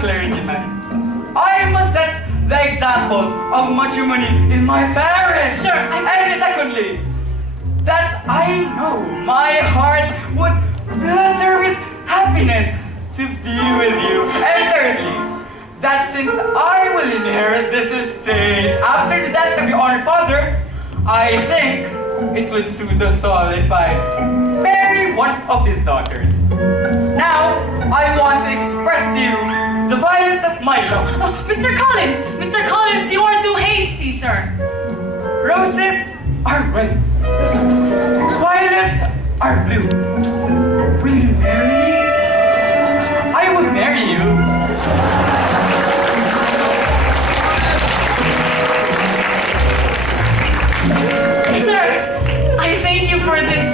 clergyman. I must set the example of matrimony in my parents. Sir, and secondly, that I know my heart would flutter with happiness to be with you. And thirdly, that since I will inherit this estate after the death of your honored father, I think it would suit us all if I marry one of his daughters. Now, I want to express to you the violence of my love. Mr. Collins, you are too hasty, sir. Roses are red. Violets are blue. Will you marry me? I will marry you. Sir, I thank you for this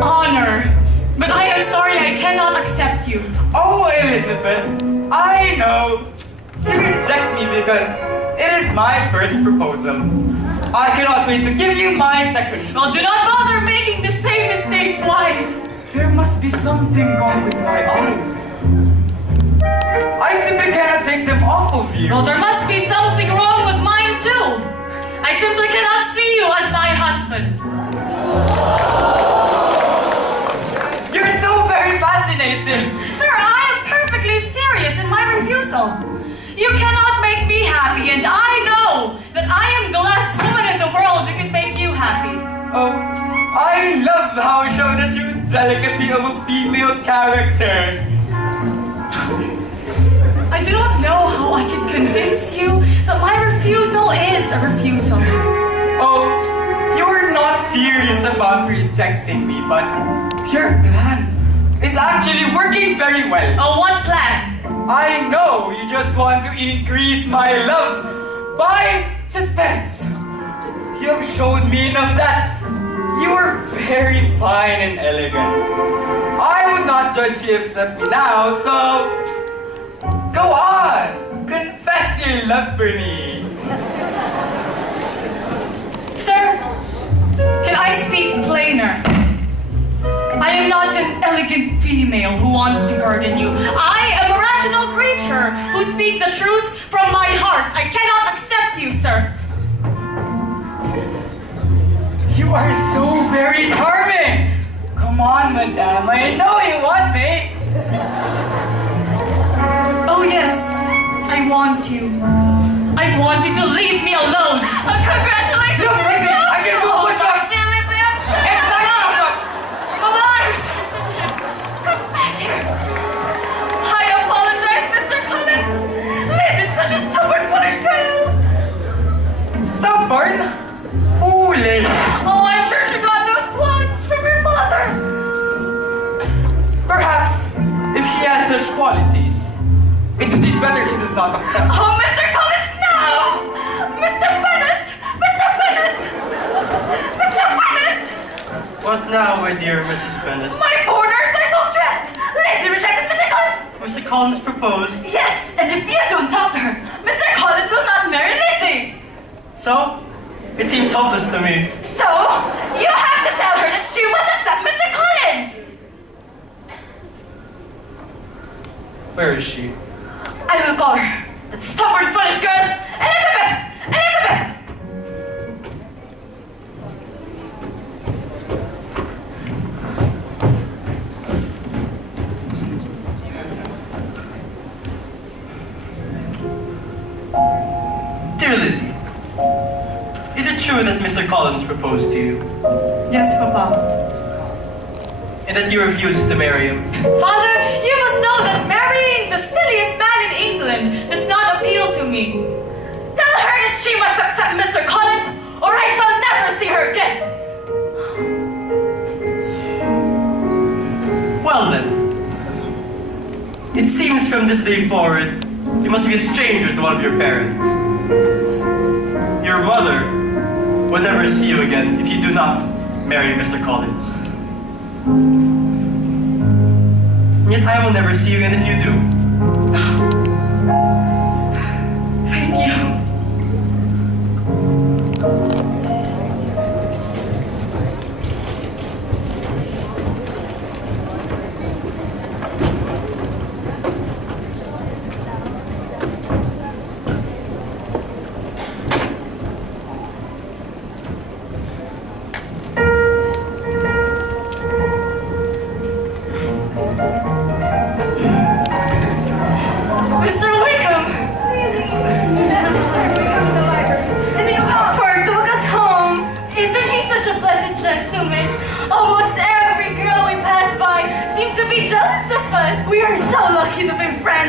honor, but I am sorry I cannot accept you. Oh, Elizabeth, I know. You reject me because it is my first proposal. I cannot wait to give you my second. Well, do not bother making the same mistake twice. There must be something wrong with my eyes. I simply cannot take them off of you. Well, there must be something wrong with mine too. I simply cannot see you as my husband. You're so very fascinating. Sir, I am perfectly serious in my refusal. You cannot make me happy, and I know that I am the last woman in the world who can make you happy. Oh, I love how you show the true delicacy of a female character. I do not know how I can convince you that my refusal is a refusal. Oh, you're not serious about rejecting me, but your plan is actually working very well. Oh, what plan? I know you just want to increase my love by suspense. You have shown me enough that you are very fine and elegant. I would not judge you except me now, so go on, confess your love for me. Sir, can I speak plainer? I am not an elegant female who wants to burden you. I am a rational creature who speaks the truth from my heart. I cannot accept you, sir. You are so very charming. Come on, madame, I know you want me. Oh yes, I want you. I want you to leave me alone. Congratulations! Look, Lizzie, I can do push-ups. Dear Lizzie, I'm so Inside push-ups. Mama's! Come back here. I apologize, Mr. Collins. Liz is such a stubborn, foolish girl. Stubborn? Foolish. Oh, I'm sure she got those quotes from her father. Perhaps, if she has such qualities, it would be better she does not accept. Oh, Mr. Collins, no! Mr. Bennett! Mr. Bennett! Mr. Bennett! What now, my dear Mrs. Bennett? My poor nerves are so stressed! Lizzie rejected Mr. Collins! Mr. Collins proposed. Yes, and if you don't talk to her, Mr. Collins will not marry Lizzie! So, it seems hopeless to me. So, you have to tell her that she must accept Mr. Collins! Where is she? I will call her. That stubborn, foolish girl! Elizabeth! Elizabeth! Dear Lizzie, is it true that Mr. Collins proposed to you? Yes, Papa. And that you refused to marry him? Father, you must know that marrying the silliest man in England does not appeal to me. Tell her that she must accept Mr. Collins, or I shall never see her again. Well then, it seems from this day forward, you must be a stranger to one of your parents. Your mother will never see you again if you do not marry Mr. Collins. And yet I will never see you again if you do. Thank you.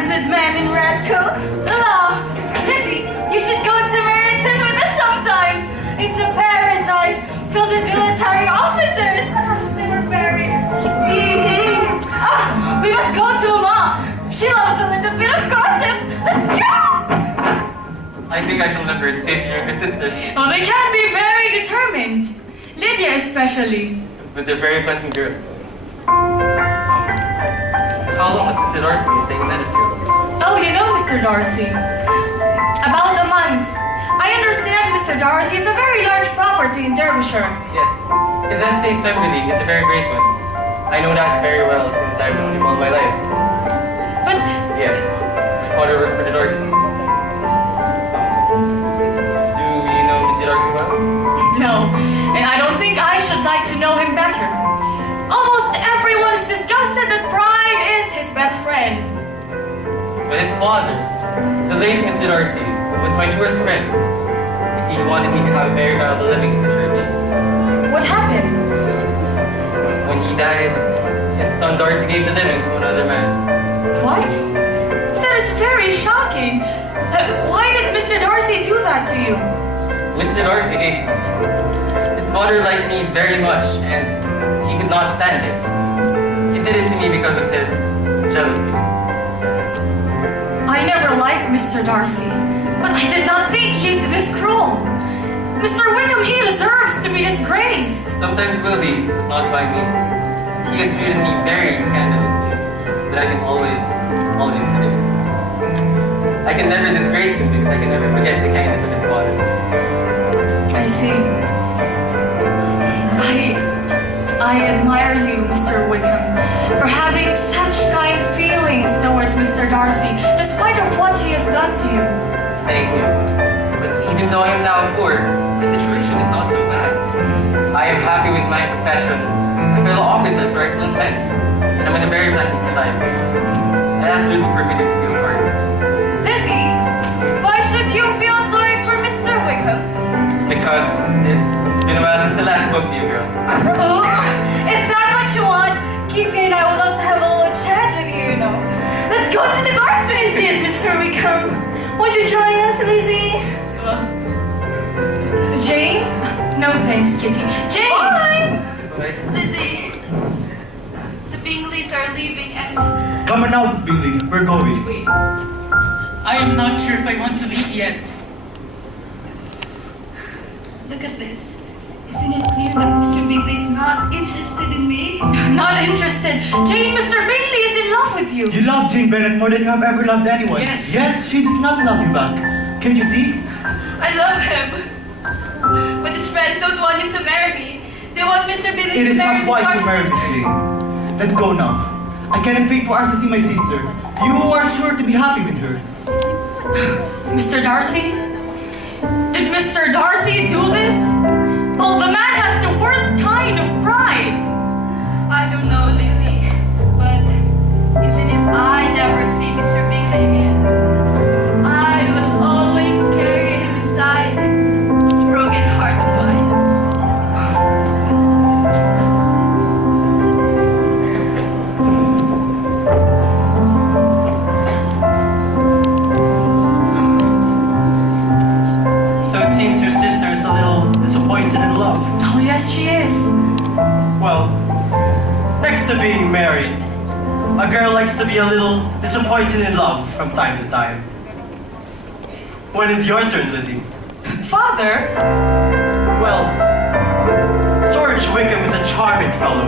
dance with men in red coats? Oh, Lizzie, you should go to Merrington with us sometimes. It's a paradise filled with military officers. They were very... we must go to Mom. She loves a little bit of gossip. Let's go! I think I can never escape your sisters. Oh, they can be very determined. Lydia especially. But they're very pleasant girls. How long has Mr. Darcy been staying in Netherfield? Oh, you know Mr. Darcy. About a month. I understand Mr. Darcy is a very large property in Derbyshire. Yes. His estate family is a very great one. I know that very well since I've known him all my life. But Yes. My father worked for the Darcys. Do you know Mr. Darcy well? no, and I don't think I should like to know him better. Almost everyone is disgusted that Pride is his best friend. But his father, the late Mr. Darcy, was my truest friend. You see, he wanted me to have a very valuable living in the church. What happened? When he died, his son Darcy gave the living to another man. What? That is very shocking. Why did Mr. Darcy do that to you? Mr. Darcy hates me. His father liked me very much, and he could not stand it. He did it to me because of his jealousy. I never liked Mr. Darcy, but I did not think he's this cruel. Mr. Wickham, he deserves to be disgraced. Sometimes will be, but not by means. He has treated me very scandalously, but I can always forgive him. I can never disgrace him because I can never forget the kindness of his father. I see. I admire you, Mr. Wickham, for having such kind feelings towards Mr. Darcy, despite of what he has done to you. Thank you. But even though I am now poor, the situation is not so bad. I am happy with my profession. My fellow officers are excellent men, and I'm in a very pleasant society. I absolutely forbid you to feel sorry for me. Lizzie, why should you feel sorry for Mr. Wickham? Because it's been a while since the last book to you girls. Oh, is that what you want? Kitty and I would love to have a little chat with you, you know. Let's go to the garden indeed, Mr. Wickham. Won't you join us, Lizzie? Jane? No thanks, Kitty. Jane! Bye. Lizzie, the Bingleys are leaving and... Come on now, Billy. We're going. Wait. I am not sure if I want to leave yet. Look at this. Isn't it clear that Mr. Bingley's not interested in me? Not interested. Jane, Mr. Bingley is in love with you. You love Jane Bennet more than you have ever loved anyone. Yes. Yet she does not love you back. Can't you see? I love him. But his friends don't want him to marry me. They want Mr. Bingley It to is marry not wise his to marry sister. Miss Jane. Let's go now. I cannot wait for us to see my sister. You are sure to be happy with her. Mr. Darcy? Did Mr. Darcy do this? Well, the man has the worst kind of pride. I don't know, Lizzie. But even if I never see Mr. Bingley again, I will always carry him inside this broken heart of mine. So it seems your sister is a little disappointed in love. Oh, yes, she is. Well, next to being married, a girl likes to be a little disappointed in love from time to time. When is your turn, Lizzie? Father? Well, George Wickham is a charming fellow.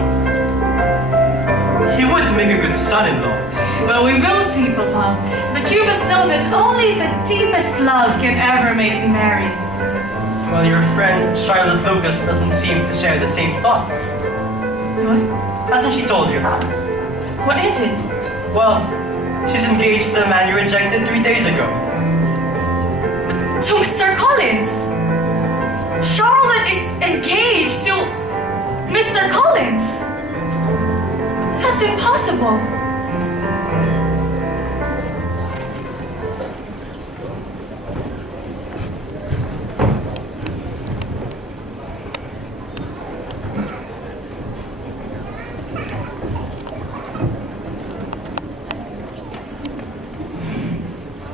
He would make a good son-in-law. Well, we will see, Papa. But you must know that only the deepest love can ever make me marry. Well, your friend Charlotte Lucas doesn't seem to share the same thought. What? Hasn't she told you? What is it? Well, she's engaged to the man you rejected 3 days ago. To Mr. Collins. Charlotte is engaged to Mr. Collins. That's impossible.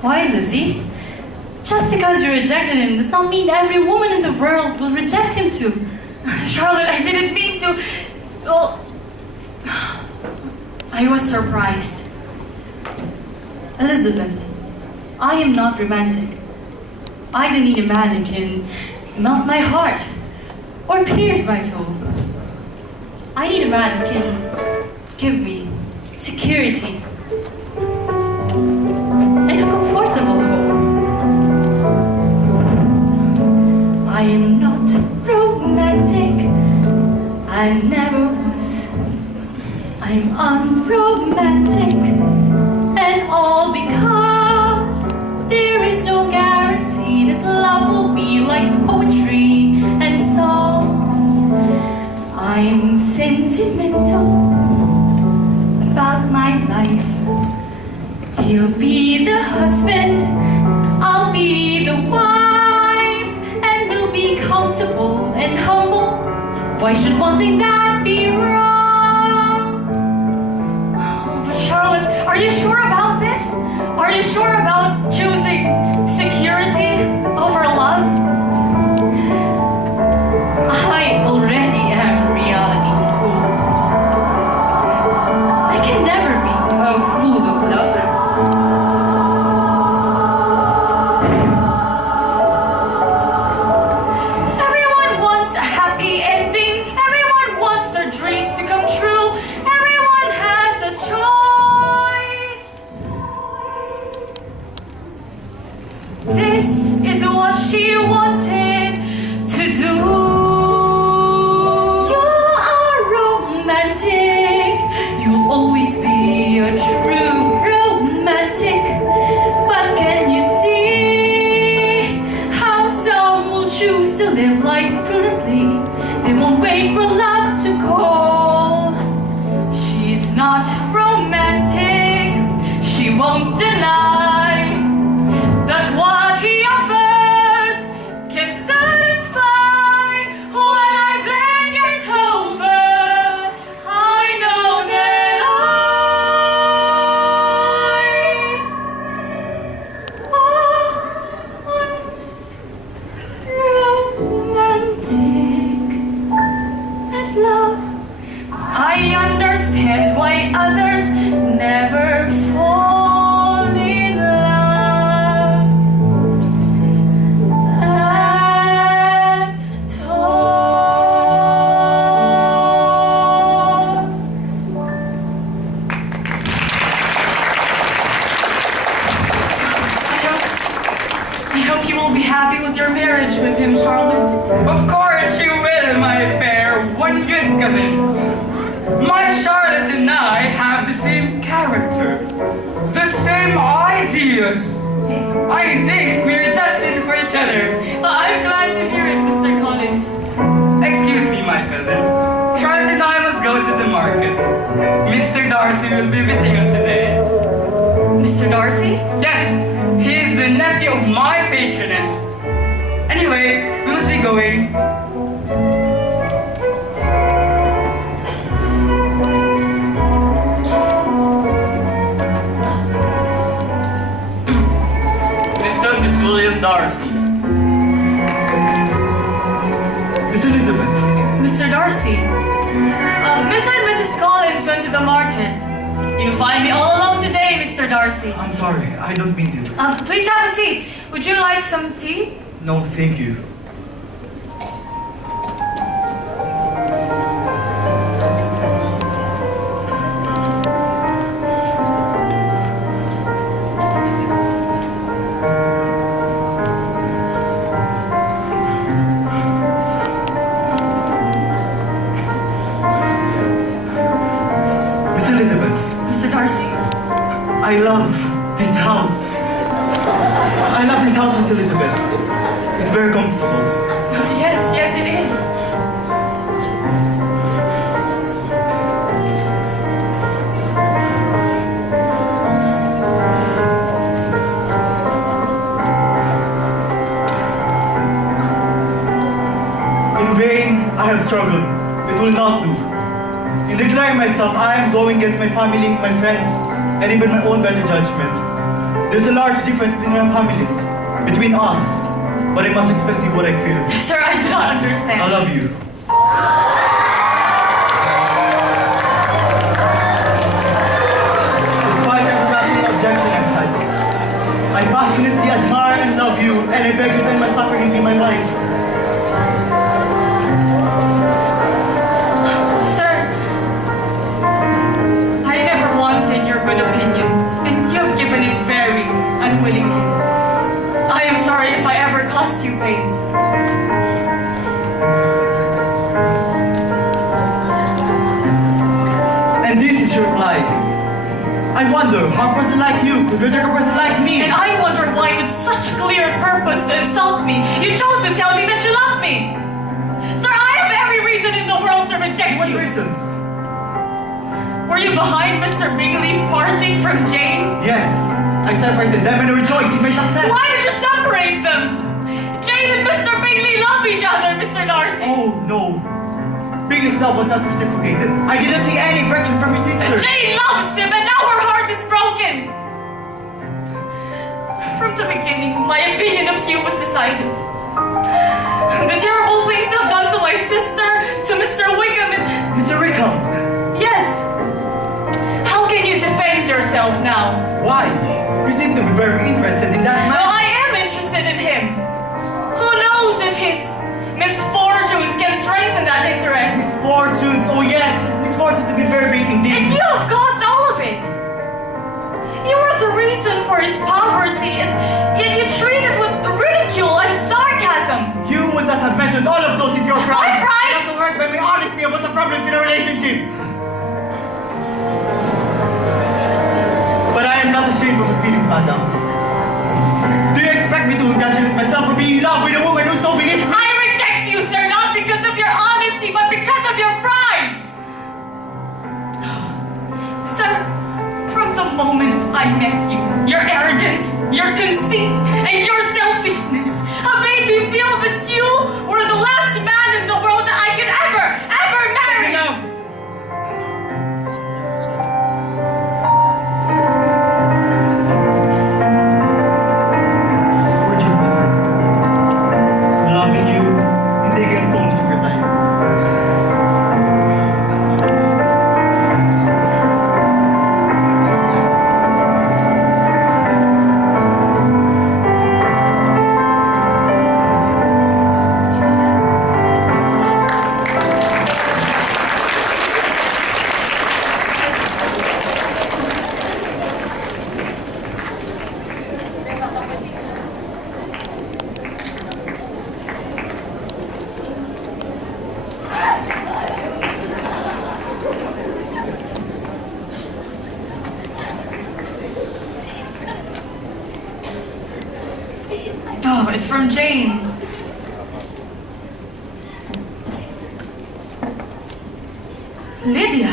Why, Lizzie? Just because you rejected him does not mean every woman in the world will reject him too. Charlotte, I didn't mean to. Well, I was surprised. Elizabeth, I am not romantic. I don't need a man who can melt my heart or pierce my soul. I need a man who can give me security and a comfortable home. I am not romantic. I never was. I'm unromantic, and all because there is no guarantee that love will be like poetry and songs. I'm sentimental about my life. He'll be the husband, I'll be the wife, and we'll be comfortable and humble. Why should wanting that be wrong? But Charlotte, are you sure about this? Are you sure about choosing security over love? I already am reality's fool. I can never be a fool of love. Everyone wants a happy ending. Everyone wants their dreams to come true. Everyone has a choice. This is what she wanted to do. You are romantic. You'll always be a true romantic. But can you see how some will choose to live life prudently? They won't wait for love to call. She's not romantic. She won't deny that what he offers can satisfy. When I then get over, I know that I was once romantic and love. I understand why others never fall in love at all. I hope you will be happy with your marriage with him, Charlotte. Of course you will, my fair wondrous cousin. My Charlotte and I have the same character, the same ideas. I think we're destined for each other. Well, I'm glad to hear it, Mr. Collins. Excuse me, my cousin. Charlotte and I must go to the market. Mr. Darcy will be visiting us today. Mr. Darcy? Yes, he is the nephew of my patroness. Anyway, we must be going. Mr. Miss William Darcy. Miss Elizabeth, Mr. Darcy. Mr. and Mrs. Collins went to the market. You find me all alone today, Mr. Darcy. I'm sorry. I don't mean to. Please have a seat. Would you like some tea? No, thank you. Miss Elizabeth, Mr. Darcy? I love this house. I love this house, Miss Elizabeth. It's very comfortable. Yes, it is. In vain, I have struggled. It will not do. In declaring myself, I am going against my family, my friends, and even my own better judgment. There's a large difference between our families, between us. But I must express to you what I feel. Sir, I do not understand. I love you. Despite every rational objection I've had, I passionately admire and love you, and I beg you that my suffering be my life. Sir, I never wanted your good opinion, and you have given it very unwillingly. I am sorry if I ever caused you pain. And this is your reply. I wonder how a person like you could reject a person like me. And I wonder why, with such clear purpose to insult me, you chose to tell me that you love me. Sir, I have every reason in the world to reject What you. reasons? Were you behind Mr. Bingley's parting from Jane? Yes, I separated them and I rejoice in my success. Why did you separate them? Jane and Mr. Bingley love each other, Mr. Darcy. Oh no. Bingley's love was not reciprocated. I didn't see any affection from your sister. And Jane loves him, and now her heart is broken. From the beginning, my opinion of you was decided. The terrible things you've done to my sister, to Mr. Wickham, and... Mr. Wickham! Yes! How can you defend yourself now? Why? You seem to be very interested in that man. Well, I am interested in him. Who knows if his misfortunes can strengthen that interest? Misfortunes, oh yes, his misfortunes have been very big And indeed. you have caused all of it. You were the reason for his poverty, and yet you treated with ridicule and sarcasm. You would not have mentioned all of those if you were proud. My pride? Not so hurt by my honesty about the problems in a relationship. But I am not ashamed of the feelings, madam. Do you expect me to congratulate myself for being in love with a woman who so begins? I reject you, sir, not because of your honesty, but because of your pride. Sir, from the moment I met you, your arrogance, your conceit, and your selfishness have made me feel that you were the last man in the world that I could ever marry. Enough! Forgive me for loving you and taking up so much of your time. Oh, it's from Jane. Lydia.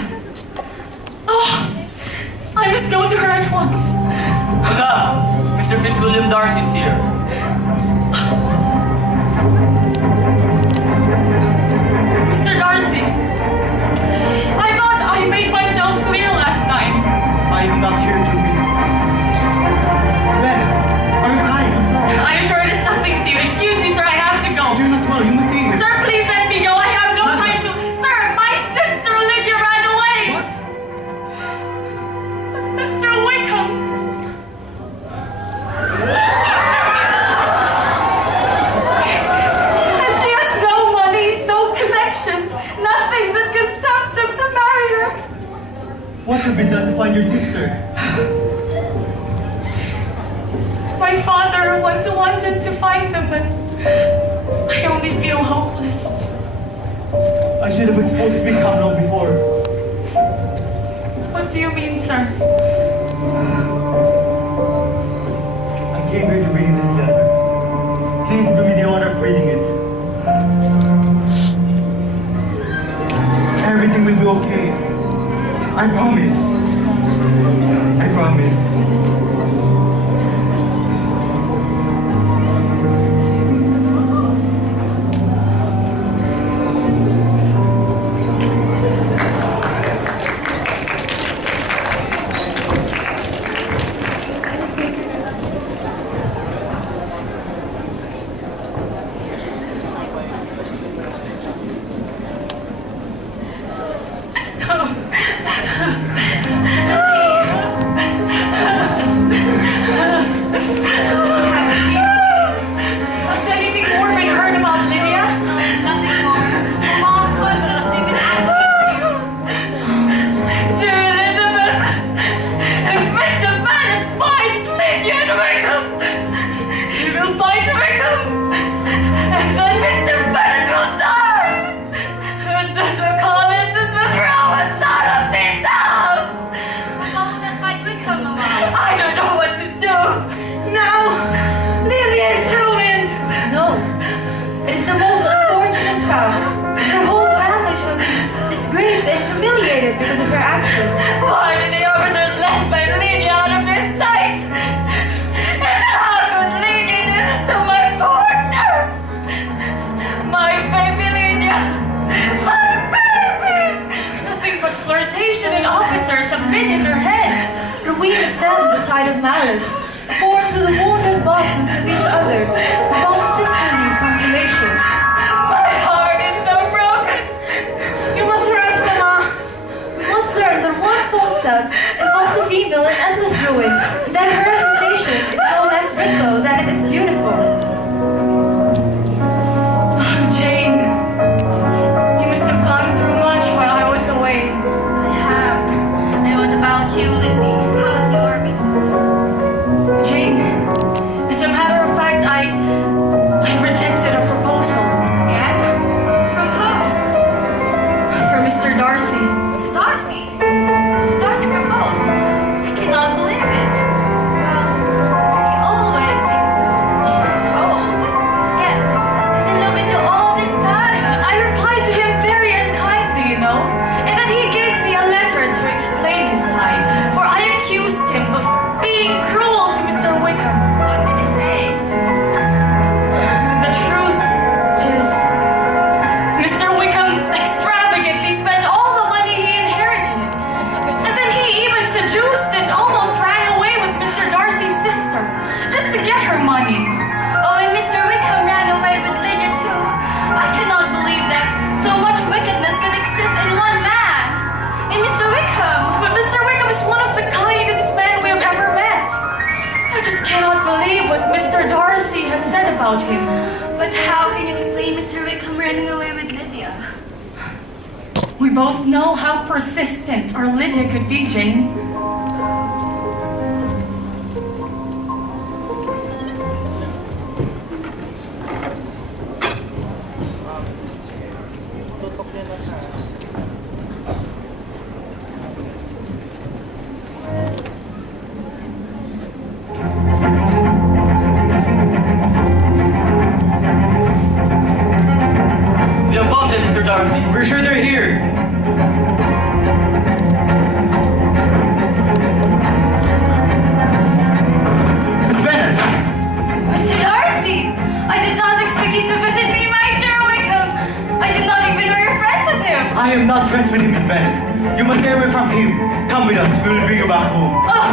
Oh, I must go to her at once. Madam, Mr. Fitzwilliam Darcy's here. Mr. Darcy, I thought I made myself clear last time. I am not here to win. Miss Bennett, are you crying? What's wrong? I'm sure it is nothing to you. Excuse me, sir, I have to go. You're not well, you must see me. Sir, please let me go. I have no time to... Sir, my sister Lydia ran away. What? Mr. Wickham. And she has no money, no connections, nothing that can tempt him to marry her. What have been done to find your sister? My father went to London to find them, but I only feel hopeless. I should have exposed Wickham long before. What do you mean, sir? I came here to read this letter. Please do me the honor of reading it. Everything will be okay. I promise. I promise. just to get her money. Oh, and Mr. Wickham ran away with Lydia too. I cannot believe that so much wickedness could exist in one man. And Mr. Wickham. But Mr. Wickham is one of the kindest men we have ever met. I just cannot believe what Mr. Darcy has said about him. But how can you explain Mr. Wickham running away with Lydia? We both know how persistent our Lydia could be, Jane. We have found them, Mr. Darcy. We're sure they're here. Miss Bennet! Mr. Darcy! I did not expect you to visit me, my dear Wickham. I did not even know you're friends with him. I am not friends with him, Miss Bennet. You must stay away from him. Come with us. We will bring you back home. Oh,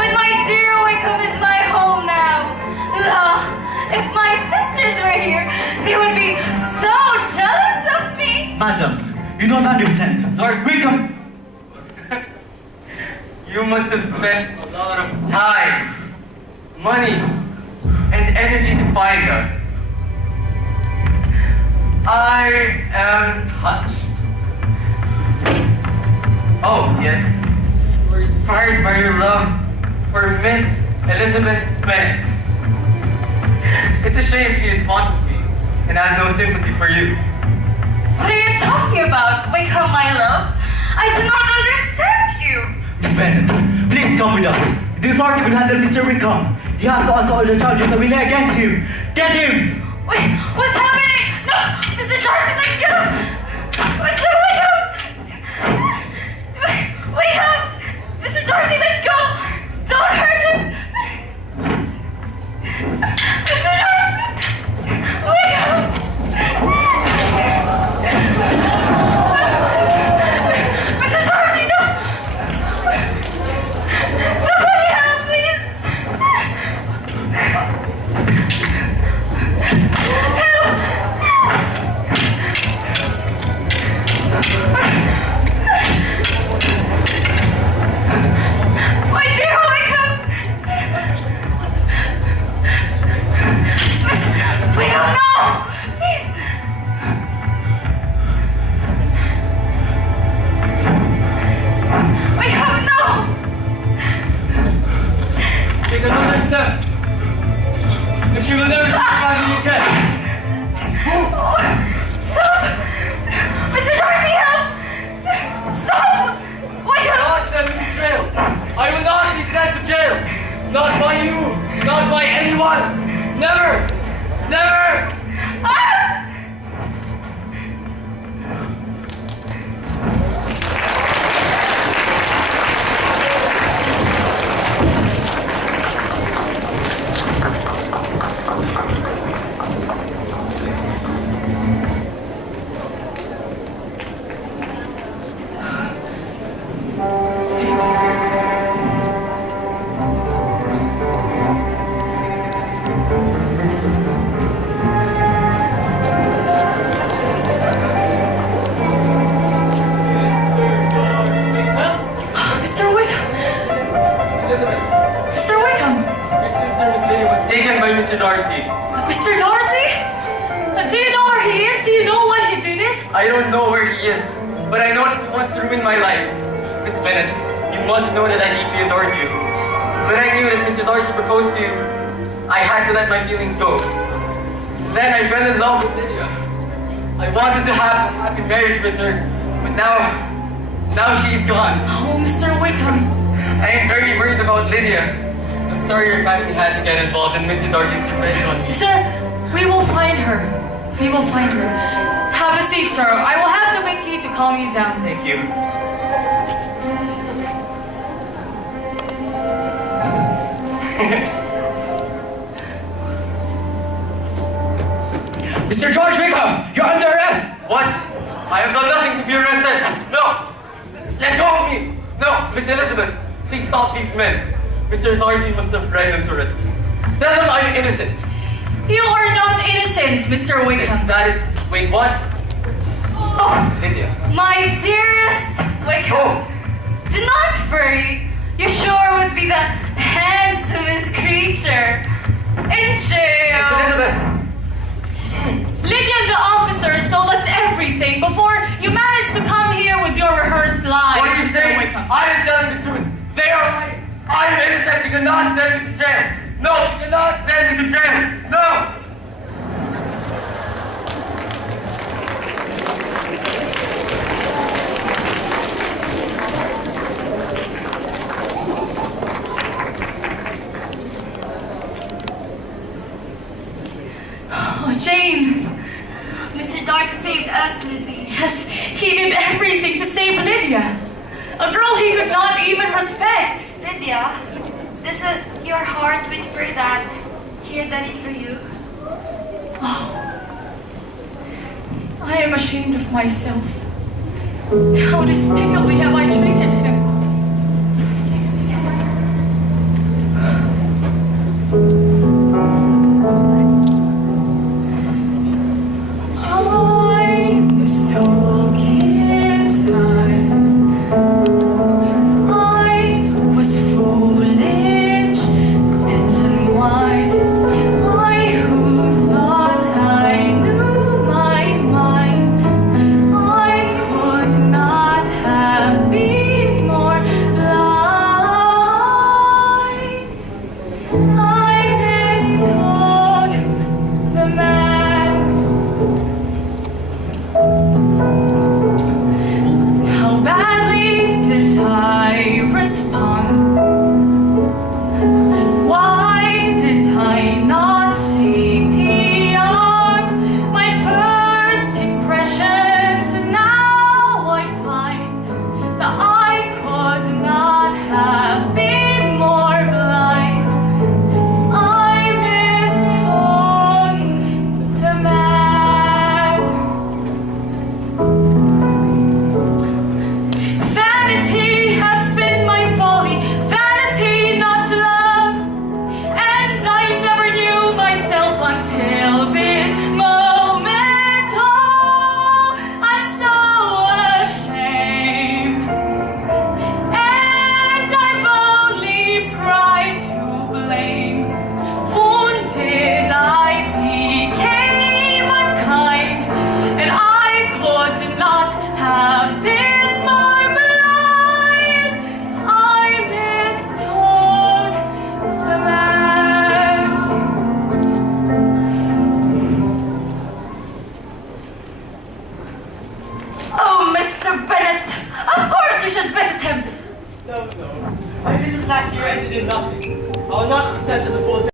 but my dear Wickham is my home now. La, if my sisters were here, they would be so jealous of me. Madam, you don't understand. Lord. Wickham! You must have spent a lot of time, money, and energy to find us. I am touched. Oh, yes. We're inspired by your love for Miss Elizabeth Bennet. It's a shame she is fond of me and has no sympathy for you. What are you talking about, Wickham, my love? I do not understand you. Miss Bennet, please come with us. The authority will handle Mr. Wickham. He has to answer all the charges that we lay against him. Get him! Wait, what's happening? No, Mr. Darcy, let go! Mr. Wickham! Wickham! Mr. Darcy, let go! Don't hurt him! Mr. Darcy! Wickham! Mr. Darcy, no! Somebody help, please! My dear Wickham! Miss Wickham, no! Please! Wickham, no! Take another step. If she will never see the family again. Stop! Mr. Darcy, help! Stop! Wickham! Not send me to jail. I will not be sent to jail. Not by you. Not by anyone. Never. Never. Ah! Mr. Wickham! Mr. Wickham! Your sister, Miss Lydia, was taken by Mr. Darcy. Mr. Darcy? Do you know where he is? Do you know why he did it? I don't know where he is, but I know that he wants to ruin my life. Miss Bennet, you must know that I deeply adored you. When I knew that Mr. Darcy proposed to you, I had to let my feelings go. Then I fell in love with Lydia. I wanted to have a happy marriage with her, but now she's gone. Oh, Mr. Wickham. I am very worried about Lydia. I'm sorry your family had to get involved in Mr. Darcy's revenge on me. Sir, we will find her. We will find her. Have a seat, sir. I will have to make tea to calm you down. Thank you. Mr. George Wickham, you're under arrest! What? I have done nothing to be arrested. No! Let go of me! No, Miss Elizabeth, please stop these men. Mr. Darcy must have bribed them to arrest me. Tell them I'm innocent. You are not innocent, Mr. Wickham. That is... Wait, what? Oh, Lydia. my dearest Wickham. Oh. Do not worry. You sure would be the handsomest creature in jail. Elizabeth. Lydia and the officers told us everything before you managed to come here with your rehearsed lies, What are you Mr. saying? Wickham. I am telling the truth. They are lying. I am innocent. You cannot send me to jail. No, you cannot send me to jail. No. Oh, Jane. Mr. Darcy saved us, Lizzie. Yes, he did everything to save Lydia. A girl he could not even respect. Lydia, does your heart whisper that he had done it for you? I am ashamed of myself. How despicably have I treated him. I'm so inside. I was foolish and unwise. I who thought I knew my mind. I could not have been more blind. I mistook the man. How badly did I respond? Why did I not see beyond my first impressions? Now I find that I could not have been more blind. I mistook the man. Vanity has been my folly, vanity not to love, and I never knew myself until this moment. Oh, I'm so ashamed, and I've only pride to blame. Wounded I became unkind, and I could not have been more blind. I mistook the man. Oh, Mr. Bennet, of course you should visit him. No. My visit last year ended in nothing. I will not be sent to the full